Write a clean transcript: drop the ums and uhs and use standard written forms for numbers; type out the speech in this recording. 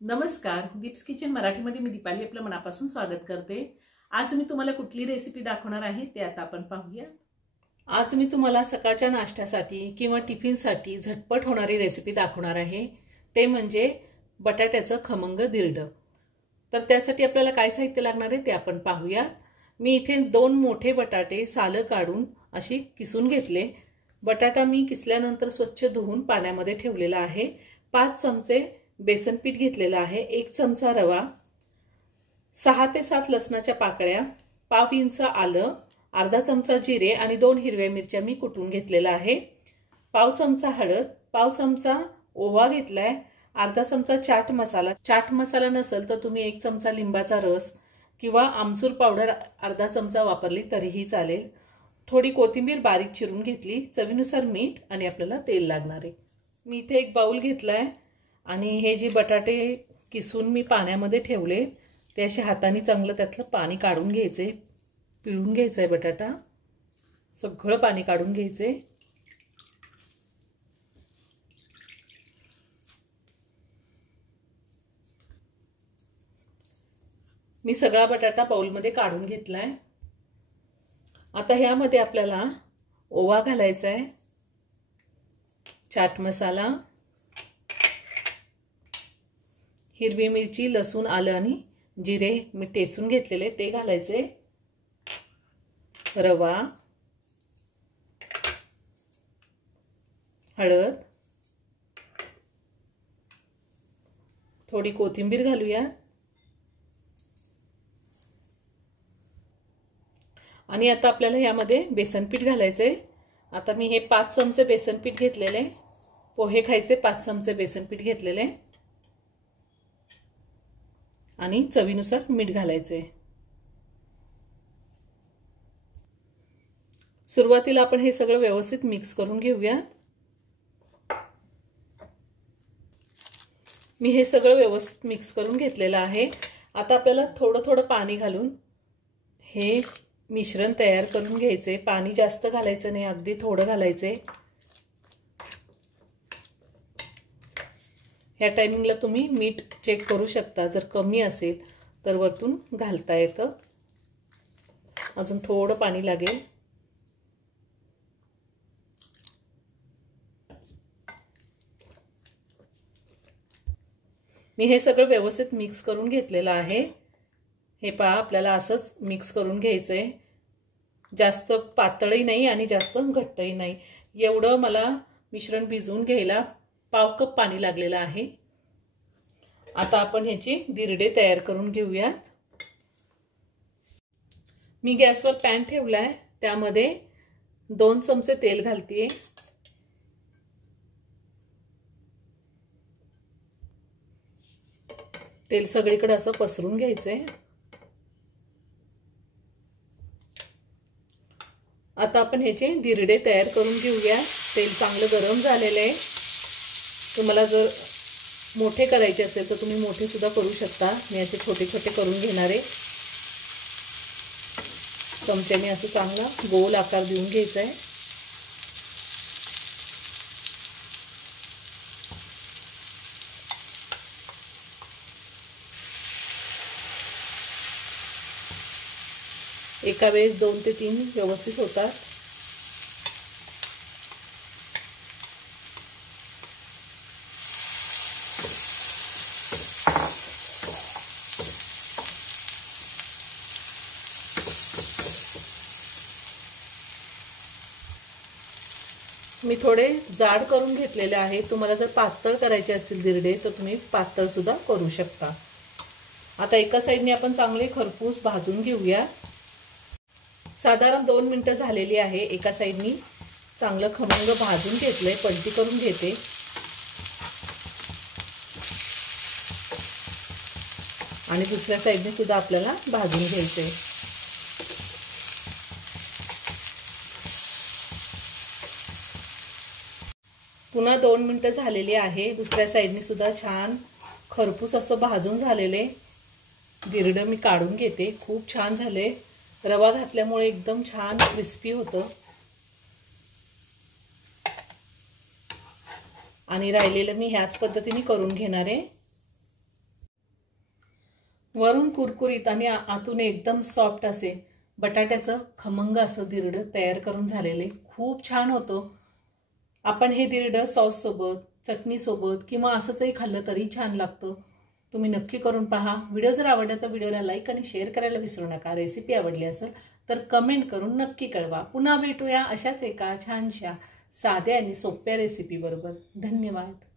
नमस्कार, दीप्स किचन मराठीमध्ये मी दीपाली आपलं मनापासून स्वागत करते। आज मी तुम्हाला कुठली रेसिपी दाखवणार आहे ते आता आपण पाहूया। आज मी तुम्हाला सकाळच्या नाश्त्यासाठी किंवा टिफिनसाठी झटपट होणारी रेसिपी दाखवणार आहे, ते म्हणजे बटाट्याचं खमंग धिरडं। तर त्यासाठी आपल्याला काय साहित्य लागणार आहे ते आपण पाहूया। मी इथे 2 मोठे बटाटे सालं काढून अशी किसून घेतले। बटाटा मी किसल्यानंतर स्वच्छ धुवून पाण्यामध्ये ठेवलेला आहे। 5 चमचे बेसन पीठ घेतलेला आहे, 1 चमचा रवा, 6 ते 7 लसणाच्या पाकळ्या, पाव इंच आलं, अर्धा चमचा जिरे आणि 2 हिरव्या मिरच्या मी कुटून घेतलेला आहे। पाव चमचा हळद, पाव चमचा ओवा घेतलाय, अर्धा चमचा चाट मसाला। चाट मसाला नसेल तर तुम्ही 1 चमचा लिंबाचा रस किंवा आमचूर पावडर अर्धा चमचा वापरली तरीही चालेल। थोडी कोथिंबीर बारीक चिरून घेतली, चवीनुसार मीठ आणि आपल्याला तेल लागणार आहे। मी इथे एक बाउल घेतलाय आणि हे जे बटाटे किसून मी पाण्यामध्ये ठेवले ते अशा हाताने चांगलं त्यातलं पाणी काढून घ्यायचे, पिळून घ्यायचंय बटाटा, सगळं पाणी काढून घ्यायचे। मी सगळा बटाटा बाउलमध्ये काढून घेतलाय। आता ह्यामध्ये आपल्याला ओवा घालायचा आहे, चाट मसाला, हिरवी मिरची, लसूण, आलं आणि जिरे मी ठेचून घेतलेले ते घालायचे, रवा, हळद, थोडी कोथिंबीर घालूया आणि आता आपल्याला यामध्ये बेसन पीठ घालायचे। आता मी हे 5 चमचे बेसन पीठ घेतलेले, पोहे खायचे 5 चमचे बेसन पीठ घेतलेले आणि चवीनुसार मीठ घालायचे। सुरुवातीला आपण हे सगळं व्यवस्थित मिक्स करून घेऊया। मी हे सगळं व्यवस्थित मिक्स करून घेतलेलं आहे। आता आपल्याला थोडं थोडं पाणी घालून हे मिश्रण तयार करून घ्यायचे। पाणी जास्त घालायचं नाही, अगदी थोडं घालायचे। या टायमिंगला तुम्ही मीठ चेक करू शकता, जर कमी असेल तर वरतून घालता येतं। अजून थोडं पाणी लागेल। मी हे सगळं व्यवस्थित मिक्स करून घेतलेलं आहे। हे पहा, आपल्याला असंच मिक्स करून घ्यायचंय, जास्त पातळही नाही आणि जास्त घट्टही नाही। एवढं मला मिश्रण भिजवून घ्यायला पाव कप पाणी लागलेलं आहे। आता आपण ह्याचे धिरडे तयार करून घेऊया। मी गॅसवर पॅन ठेवलाय, त्यामध्ये 2 चमचे तेल घालतेय। तेल सगळीकडे असं पसरून घ्यायचंय। आता आपण ह्याचे धिरडे तयार करून घेऊया। तेल चांगलं गरम झालेलं आहे। तुम्हाला जर मोठे करायचे असेल तर तुम्ही मोठे सुद्धा करू शकता। मी असे छोटे छोटे करून घेणार आहे। चमच्याने असं चांगला गोल आकार देऊन घ्यायचा आहे। एका वेळेस 2 ते 3 व्यवस्थित होतात। मी थोडे जाड करून घेतलेले आहे। तुम्हाला जर पातळ करायचे असतील धिरडे तर तुम्ही पातळ सुद्धा करू शकता। आता एका साइडने आपण चांगले खरपूस भाजून घेऊया। साधारण 2 मिनिटं झालेली आहे। एका साइडनी चांगलं खमंग भाजून घेतलंय, पलटी करून घेते। आणि दुसऱ्या साइडने सुद्धा आपल्याला भाजून घ्यायचंय। पुन्हा 2 मिनिटं झालेली आहे। दुसऱ्या साइडने सुद्धा छान खरपूस असं भाजून झालेले धिरडं मी काढून घेते। खूप छान झाले, रवा घातल्यामुळे एकदम छान क्रिस्पी होतं। आणि राहिलेलं मी ह्याच पद्धतीने करून घेणार आहे। वरून कुरकुरीत आणि आतून एकदम सॉफ्ट असे बटाट्याचं खमंग असं धिरडं तयार करून झालेले खूप छान होतं। आपण हे धिरडं सॉस सोबत, चटणी सोबत किंवा असंचही खाल्लं तरी छान लागतं। तुम्ही नक्की करून पहा। व्हिडिओ जर आवडला तर व्हिडिओला लाईक आणि शेअर करायला विसरू नका। रेसिपी आवडली असेल तर कमेंट करून नक्की कळवा। पुन्हा भेटूया अशाच एका छानशा साध्या आणि सोप्या रेसिपी बरोबर। धन्यवाद।